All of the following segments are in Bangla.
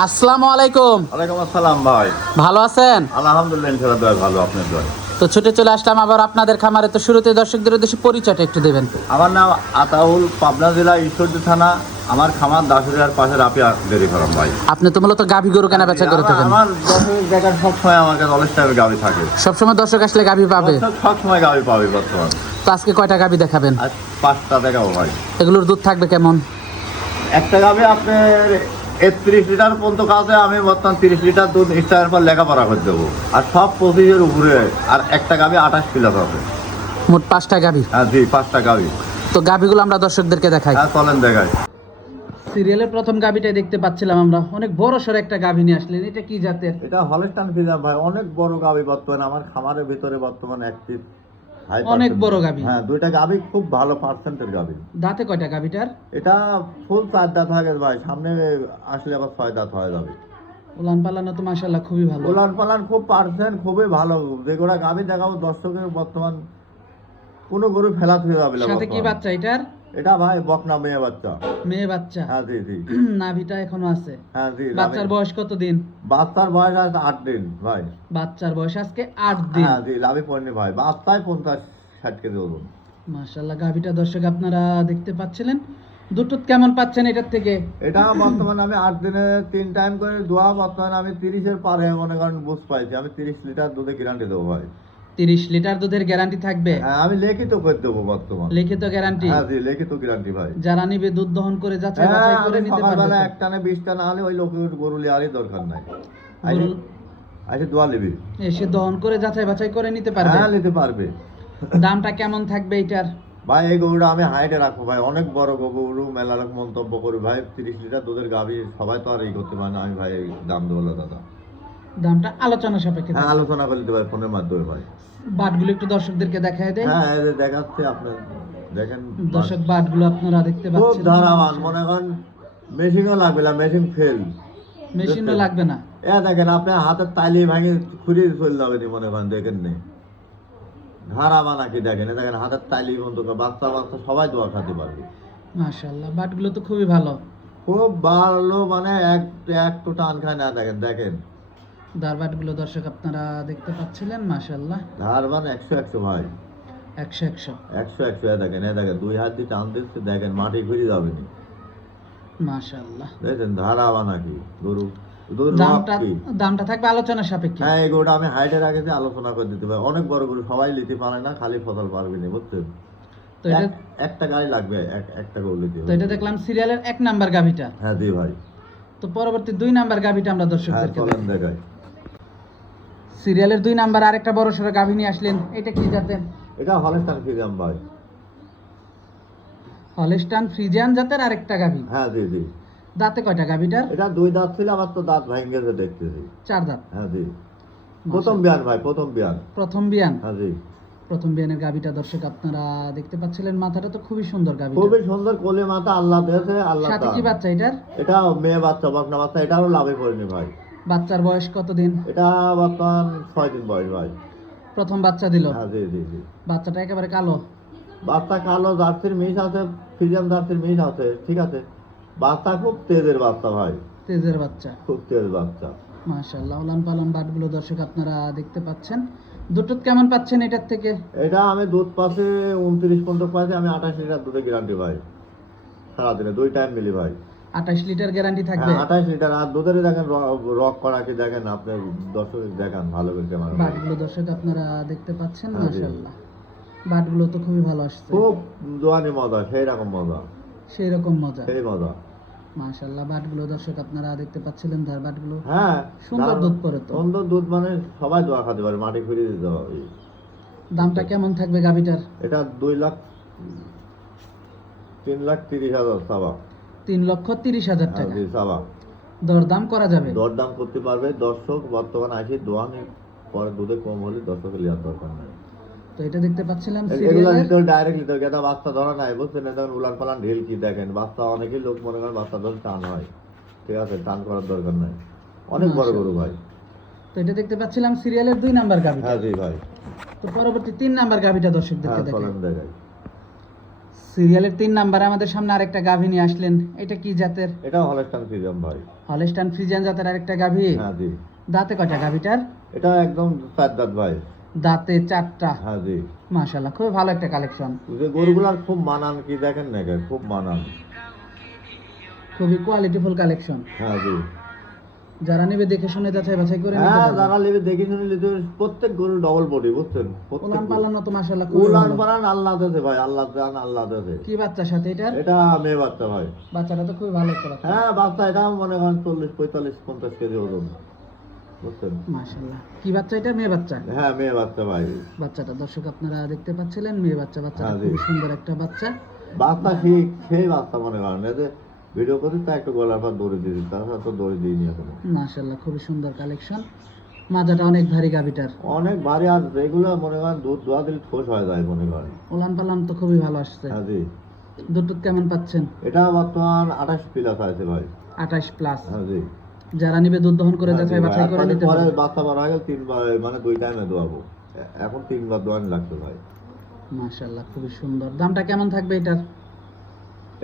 আসসালামু আলাইকুম। ওয়ালাইকুম আসসালাম ভাই। ভালো আছেন? আলহামদুলিল্লাহ ইনশাআল্লাহ ভালো, আপনার দোয়া। তো ছুটে চলে আসলাম আবার আপনাদের খামারে। তো শুরুতে দর্শকদের উদ্দেশ্যে পরিচয়টা একটু দেবেন। আমার নাম আতাউল, পাবনা জেলা ঈশ্বরদী থানা। আমার খামার দাসুরিয়ার পাশে রাপিয়া ডেয়ারি ফার্ম ভাই। আপনি তো মূলত গাভী গরু কেনা বেচা করে থাকেন? আমার দর্শক দেখার সবসময় আমার কাছে অলস টাইপের গাভী থাকে। সবসময় দর্শক আসলে গাভী পাবে? সবসময় গাভী পাবে বর্তমান। তো আজকে কয়টা গাভী দেখাবেন? আজ 5টা দেখাবো ভাই। এগুলোর দুধ থাকবে কেমন? একটা গাভী আপনার 31 লিটার পর্যন্ত কাছে, আমি বর্তমান 30 লিটার দুধ স্টারের পর লেখাপড়া করে দেবো। আর সব 25-এর উপরে। আর একটা গাভী 28 প্লাস হবে। মোট 5টা গাভী? হ্যাঁ জি, 5টা গাভী। তো গাভীগুলো আমরা দর্শকদেরকে দেখাই। হ্যাঁ চলেন দেখাই। সিরিয়ালের প্রথম গাভীটাই দেখতে পাচ্ছিলাম আমরা, অনেক বড় সড়ো একটা গাভী নিয়ে আসলেন। এটা কি জাতের? এটা হলস্টাইন ফ্রিজিয়ান ভাই, অনেক বড় গাভী বর্তমানে আমার খামারের ভিতরে বর্তমানে অ্যাক্টিভ। অনেক বড় গাভী? হ্যাঁ, দুইটা গাভী খুব ভালো পার্সেন্টের গাভী। দাঁতে কয়টা গাভীটার? এটা ফুল 4 দাঁত থাকে ভাই, সামনে আসলে আবার 6 দাঁত হয়ে যাবে। উলান পালানো তো মাশাআল্লাহ খুবই ভালো। উলান পালান খুব পার্সেন্ট খুবই ভালো। যেগুলা গাভী দেখাবো দর্শকের বর্তমান কোনো গরু ফেলা হয়ে যাবে না। সাথে কি বাচ্চা এটার? এটা ভাই বকনা মেয়ে বাচ্চা। মেয়ে বাচ্চা? হ্যাঁ জি জি। নাভিটা এখনো আছে? হ্যাঁ জি। বাচ্চার বয়স কত দিন? বাচ্চার বয়স আজ 8 দিন ভাই। বাচ্চার বয়স আজকে 8 দিন? হ্যাঁ জি, লাভি পড়নি ভাই। বাচ্চায় 50-60 কেজি ওজন। মাশাআল্লাহ। গাভীটা দর্শক আপনারা দেখতে পাচ্ছিলেন। দুধ কেমন পাচ্ছেন এটার থেকে? এটা বর্তমানে আমি 8 দিনে 3 টাইম করে দোয়া, বর্তমানে আমি 30-এর পারে মনে করেন বুঝ পাইছি। আমি 30 লিটার দুধে গ্যারান্টি দেবো ভাই। 30 লিটার দুধের গ্যারান্টি থাকবে? হ্যাঁ, আমি লিখিত করে দেবো বর্তমান। লিখিত গ্যারান্টি? হ্যাঁ জি, লিখিত গ্যারান্টি ভাই। যারা নিবে দুধ দহন করে যাচাই বাছাই করে নিতে পারবে? সকালবেলা এক টানে 20 টা না হলে ওই লোকের গরু লিয়ারই দরকার নাই। আইসে দোয়া লিবি, এসে দহন করে যাচাই বাছাই করে নিতে পারবে? হ্যাঁ নিতে পারবে। দামটা কেমন থাকবে এটার? ভাই এই গরুটা আমি হাইটে রাখবো ভাই, অনেক বড় গরু, মেলা লোক মন্তব্য করি ভাই। 30 লিটার দুধের গাভী সবাই তো আর এই করতে পারে না। আমি ভাই দাম দেবো দাদা। দামটা আলোচনা সাপেক্ষে? হ্যাঁ আলোচনা করে দিতে ভাই ফোনের মাধ্যমে ভাই। বাটগুলো একটু দর্শকদেরকে দেখায় দেয়। হ্যাঁ এই যে দেখাচ্ছে, আপনার দেখেন দর্শক বাটগুলো আপনারা দেখতে খুব পাচ্ছেন। ধারাবান, মনে করেন মেশিনও লাগবে না, মেশিন ফেল। মেশিনও লাগবে না? দেখেন আপনি হাতের তাইলি ভাঙে খুঁড়িয়ে চলে যাবে নি, মনে করেন দেখেন নি ধারাবান নাকি। দেখেন দেখেন হাতের তাইলি বন্ধু, বাচ্চা বাচ্চা সবাই দোয়া খাতে পারবে। মাশাআল্লাহ। বাটগুলো তো খুবই ভালো, খুব ভালো, মানে এক তো টান খায় না। দেখেন দেখেন দারবাটগুলো দর্শক আপনারা দেখতে পাচ্ছিলেন। মাশাআল্লাহ ধারবান 100 ভাই, 100 100 দেখেন দেখেন 2 হাত দিয়ে টান দিচ্ছে, দেখেন মাটি ঘুরে যাবে নি। মাশাআল্লাহ। দেখেন ধারাবান নাকি গরু। দামটা থাকবে আলোচনা সাপেক্ষে? হ্যাঁ এই গরুটা আমি হাইটের আগে আলোচনা করে দিতে পারি। অনেক বড় গরু সবাই নিতে পারে না, খালি ফসল পারবে না, বুঝছেন? তো এটা একটা গাড়ি লাগবে, একটা গরু নিতে। তো এটা দেখলাম সিরিয়ালের 1 নাম্বার গাভীটা। হ্যাঁ জি ভাই। তো পরবর্তী 2 নাম্বার গাভীটা আমরা দর্শকদেরকে দেখাই। সিরিয়ালের 2 নাম্বার আরেকটা বড় সড়ো গাভী নিয়ে আসলেন। এটা কি জাতের? এটা হলস্টাইন ফ্রিজিয়ান ভাই। হলস্টাইন ফ্রিজিয়ান জাতের আরেকটা গাভী? হ্যাঁ জি জি। দাঁতে কয়টা গাভীটার? এটা 2 দাঁত ছিল, আবার তো দাঁত ভেঙে গেছে দেখতেছি। 4 দাঁত? হ্যাঁ জি। প্রথম বিয়ান ভাই, প্রথম বিয়ান। প্রথম বিয়ান? হ্যাঁ জি। প্রথম বিয়ানের গাভীটা দর্শক আপনারা দেখতে পাচ্ছিলেন। মাথাটা তো খুবই সুন্দর গাভী, খুবই সুন্দর কোলে মাথা আল্লাহ দিয়েছে। আল্লাহ সাথে কি বাচ্চা এটার? এটা মেয়ে বাচ্চা, বকনা বাচ্চা। এটাও লাভে পড়েনি ভাই। বাচ্চার বয়স কত দিন? এটা বর্তমান 6 দিন বয়স ভাই। প্রথম বাচ্চা দিল? হ্যাঁ জি জি জি। বাচ্চাটা একেবারে কালো? বাচ্চা কালো, জার্সির মিশ আছে, ফ্রিজিয়ান জার্সির মিশ আছে, ঠিক আছে। বাচ্চা খুব তেজের বাচ্চা ভাই, তেজের বাচ্চা, খুব তেজ বাচ্চা। মাশাআল্লাহ। উলান পালান বাটগুলো দর্শক আপনারা দেখতে পাচ্ছেন। দুধ কেমন পাচ্ছেন এটার থেকে? এটা আমি দুধ পাশে 29 পর্যন্ত পাইছি, আমি 28 লিটার দুধে গ্যারান্টি ভাই সারাদিনে 2 টাইম মিলি ভাই। 28 লিটার গ্যারান্টি থাকবে। হ্যাঁ 28 লিটার। আর দুধের দেখেন রক করা কি দেখেন, আপনি দর্শক দেখান ভালো করে ক্যামেরা। বাটগুলো দর্শক আপনারা দেখতে পাচ্ছেন, হ্যাঁ, জি। মাশাআল্লাহ বাটগুলো তো খুবই ভালো আসছে, খুব দোয়ানি মজা, সেই রকম মজা, সেই রকম মজা, সেই মজা। মাশাআল্লাহ বাটগুলো দর্শক আপনারা দেখতে পাচ্ছিলেন, ধার বাটগুলো হ্যাঁ সুন্দর দুধ করে তো। সুন্দর দুধ, মানে সবাই দোয়া খাতে পারে, মাটি ফিরিয়ে দিতে হবে। দামটা কেমন থাকবে গাভিটার? এটা 3,30,000 সাবা। 3,30,000 হ্যাঁ টাকা জি সাবা। দরদাম করা যাবে। দরদাম করতে পারবে দর্শক, বর্তমান আসি দোয়ানি পরে দুধে কম হলে দর্শকের লিয়ার দরকার নাই। তো এটা দেখতে পাচ্ছিলাম এগুলো সিরিয়ালের নিতে ডাইরেক্ট নিতে হবে, এটা বাচ্চা ধরা নাই বুঝছেন, এটা উলান পালান ঢিল কি দেখেন, বাচ্চা অনেকেই লোক মনে করেন বাচ্চা ধরে টান হয়, ঠিক আছে, টান করার দরকার নাই, অনেক বড় গরু ভাই। তো এটা দেখতে পাচ্ছিলাম সিরিয়ালের 2 নাম্বার গাভিটা। হ্যাঁ জি ভাই। তো পরবর্তী 3 নাম্বার গাভিটা দর্শকদেরকে হ্যাঁ দেখাই। চলেন দেখাই। সিরিয়ালের 3 নাম্বারে আমাদের সামনে আরেকটা গাভী নিয়ে আসলেন, এটা কি জাতের? এটা হলস্টাইন ফ্রিজিয়ান ভাই। হলস্টাইন ফ্রিজিয়ান জাতের আরেকটা গাভী। হ্যাঁ জি। দাঁতে কয়টা গাভীটার? এটা একদম 4 দাঁত ভাই। দাঁতে 4টা। হ্যাঁ জি। মাশাআল্লাহ খুব ভালো একটা কালেকশন, যে গরুগুলার খুব মানান কি দেখেন না, খুব মানান, খুবই কোয়ালিটিফুল কালেকশন। হ্যাঁ জি। যারা নেবে দেখে শুনে যাচাই বাছাই করে নিতে হ্যাঁ পারবে। যারা নেবে দেখে শুনে নিতে হবে। প্রত্যেক গরু ডবল বডি বুঝছেন, প্রত্যেক উলান পালানো তো মাশাআল্লাহ খুব উলান ভালো। পালান আল্লাহ দেছে ভাই, আল্লাহ দান আল্লাহ দেছে। কি বাচ্চার সাথে এটার? এটা মেয়ে বাচ্চা ভাই। বাচ্চাটা তো খুবই ভালো একটা বাচ্চা। হ্যাঁ বাচ্চা, এটা মনে করেন 40, 45, 50 কেজি ওজন বুঝছেন। মাশাআল্লাহ কি বাচ্চা এটা? মেয়ে বাচ্চা। হ্যাঁ মেয়ে বাচ্চা ভাই। বাচ্চাটা দর্শক আপনারা দেখতে পাচ্ছিলেন, মেয়ে বাচ্চা। বাচ্চাটা হ্যাঁ, জি। খুব সুন্দর একটা বাচ্চা। বাচ্চা সেই বাচ্চা মনে করেন, এতে ভিডিও করতে তা একটু গলার পর দৌড়ে দিয়েছি, তাছাড়া তো দৌড়ে দিইনি এখনো। মাশাআল্লাহ খুবই সুন্দর কালেকশন। মাজাটা অনেক ভারী গাভিটার। অনেক ভারী, আর যেগুলো মনে করেন দুধ দোয়া দিলে ঠোস হয়ে যায় মনে করেন। উলান পালান তো খুবই ভালো আসছে। হ্যাঁ জি। দুধ কেমন পাচ্ছেন? এটা বর্তমান 28 প্লাস আছে ভাই। 28 প্লাস। হ্যাঁ জি। যারা নিবে দুধ দহন করে হ্যাঁ জি যাচাই ভাই। বাছাই আর করে কদিন নিতে পরে পারবে। বাচ্চা বড় হয়ে গেলে 3 বার, মানে 2 টাইমে দোয়াবো, এখন 3 বার দোয়ানি লাগছে ভাই। মাশাআল্লাহ খুবই সুন্দর। দামটা কেমন থাকবে এটার?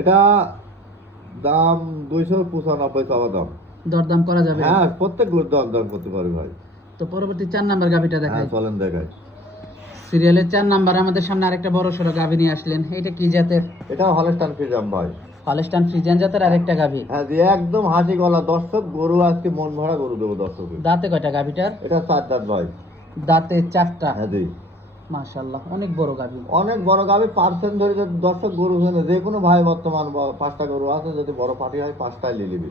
এটা দাম 295 চাওয়া দাম। দরদাম করা যাবে। হ্যাঁ প্রত্যেক গরুর দাম করতে পারে ভাই। তো পরবর্তী 4 নাম্বার গাভিটা হ্যাঁ দেখাই। চলেন দেখাই। সিরিয়ালের 4 নাম্বার আমাদের সামনে আরেকটা বড় সড়ো গাভি নিয়ে আসলেন, এটা কি জাতের? এটা হলস্টাইন ফ্রিজিয়ান ভাই। হলস্টাইন ফ্রিজিয়ান জাতের আরেকটা গাভি। হ্যাঁ জি, একদম হাসি গলা দর্শক, গরু আজকে মন ভরা গরু দেবো দর্শক। দাঁতে কয়টা গাভিটার? এটা 4 দাঁত ভাই। দাঁতে 4টা। হ্যাঁ জি। মাশাআল্লাহ অনেক বড় গাভি। অনেক বড় গাভি, পার্সেন্ট ধরে যদি দর্শক গরু শুনে যে কোনো ভাই বর্তমান 5টা গরু আছে, যদি বড় পার্টি হয় 5টাই নিয়ে নিবি।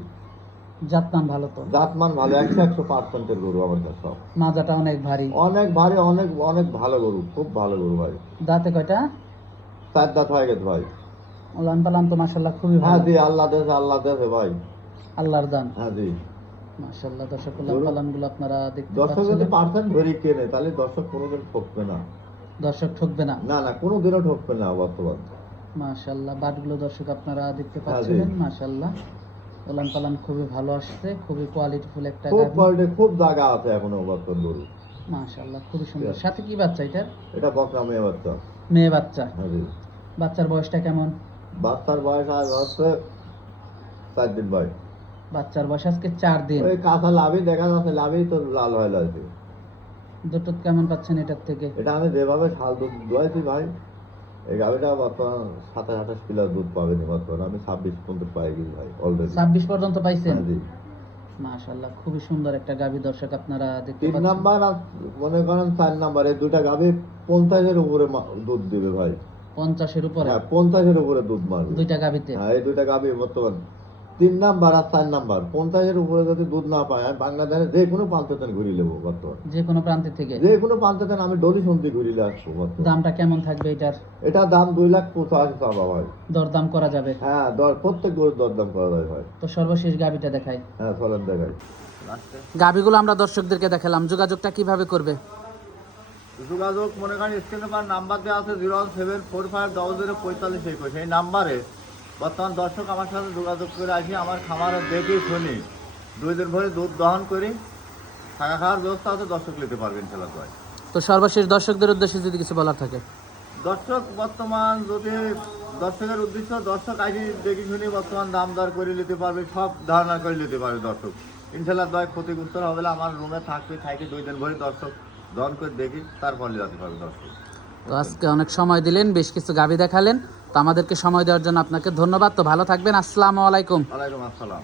জাতমান ভালো তো। জাতমান ভালো, 100% গরু আমার কাছে সব। মাজাটা অনেক ভারী। অনেক ভারী, অনেক অনেক ভালো গরু, খুব ভালো গরু ভাই। দাঁতে কয়টা? 4 দাঁত হয়ে গেছে ভাই। উলান পালান তো মাশাআল্লাহ খুবই হ্যাঁ ভালো। জি, আল্লাহ দেশে ভাই। আল্লাহর দান। হ্যাঁ জি। মাশাআল্লাহ দর্শক উলান পালান গুলো আপনারা দেখতে দর্শক যদি পাচ্ছেন। পার্সেন্ট ধরে কেনে তাহলে দর্শক কোনোদিন ঠকবে না। দর্শক ঠকবে না। না না, কোনোদিনও ঠকবে না বর্তমান। মাশাআল্লাহ বাটগুলো দর্শক আপনারা দেখতে হ্যাঁ, জি। পাচ্ছেন। মাশাআল্লাহ উলান পালান খুবই ভালো আসছে, খুবই কোয়ালিটিফুল একটা খুব গাভি। কোয়ালিটি, খুব জায়গা আছে এখনো বর্তমান গরু। মাশাআল্লাহ খুবই সুন্দর। সাথে কি বাচ্চা এটার? এটা বকরা মেয়ে বাচ্চা। মেয়ে বাচ্চা। হ্যাঁ জি। বাচ্চার বয়সটা কেমন? বাচ্চার বয়স আজ হচ্ছে 4 দিন ভাই। বাচ্চার বয়স আজকে 4 দিন। ওই কাঁচা লাভই দেখা যাচ্ছে, লাভই তো লাল হয়ে লাগছে। দুধ কেমন পাচ্ছেন এটার থেকে? এটা আমি যেভাবে শাল দুধ দোয়াইছি ভাই, এই গাভিটা বর্তমান 27-28 কিলো দুধ পাবেনি বর্তমান, আমি 26 পর্যন্ত পাই গেছি ভাই অলরেডি। 26 পর্যন্ত পাইছেন? হ্যাঁ জি। মাশাআল্লাহ খুবই সুন্দর একটা গাভি দর্শক আপনারা দেখতে 3 পাচ্ছেন। নাম্বার আর মনে করেন 4 নাম্বার, এই দুইটা গাভি 50-এর উপরে দুধ দিবে ভাই। 50 এর উপরে হ্যাঁ 50-এর উপরে দুধ মারবে দুইটা গাভিতে। হ্যাঁ এই দুইটা গাভি বর্তমান 3 নাম্বার আর 4 নাম্বার 50-এর উপরে যদি দুধ না পায়, আমি বাংলাদেশে যে কোনো প্রান্ততে ঘুরি নেবো বর্তমান। যে কোনো প্রান্ত থেকে। যে কোনো প্রান্ততে আমি ডলি শুনতে ঘুরিলে আসবো বর্তমান। দামটা কেমন থাকবে এটার? এটা দাম 2,85,000 টাকা ভাই। দরদাম করা যাবে। হ্যাঁ প্রত্যেক গরুর দরদাম করা যায় ভাই। তো সর্বশেষ গাভিটা দেখাই। হ্যাঁ চলেন দেখাই। গাভিগুলো আমরা দর্শকদেরকে দেখালাম, যোগাযোগটা কিভাবে করবে? যোগাযোগ মনে করেন স্ক্রিনে পার নাম্বার দেওয়া আছে 01745004521, সেই নাম্বারে বর্তমান দর্শক আমার সাথে যোগাযোগ করে আসি, আমার খামারে দেখে শুনি 2 দিন ভরে দুধ দহন করি, থাকা খাওয়ার ব্যবস্থা আছে, দর্শক নিতে পারবেন খেলা ভাই। তো সর্বশেষ দর্শকদের উদ্দেশ্যে যদি কিছু বলার থাকে। দর্শক বর্তমান যদি দর্শকের উদ্দেশ্য, দর্শক আসি দেখে শুনি বর্তমান দাম দর করে নিতে পারবে, সব ধারণা করে নিতে পারবে দর্শক। ইনশাল্লাহ দয় ক্ষতিগ্রস্ত হবে না, আমার রুমে থাকবে, থাকি 2 দিন ভরে দর্শক দহন করে দেখি তারপর নিতে পারবে দর্শক। তো আজকে অনেক সময় দিলেন, বেশ কিছু গাভী দেখালেন, তো আমাদেরকে সময় দেওয়ার জন্য আপনাকে ধন্যবাদ। তো ভালো থাকবেন, আসসালামু আলাইকুম। ওয়ালাইকুম আসসালাম।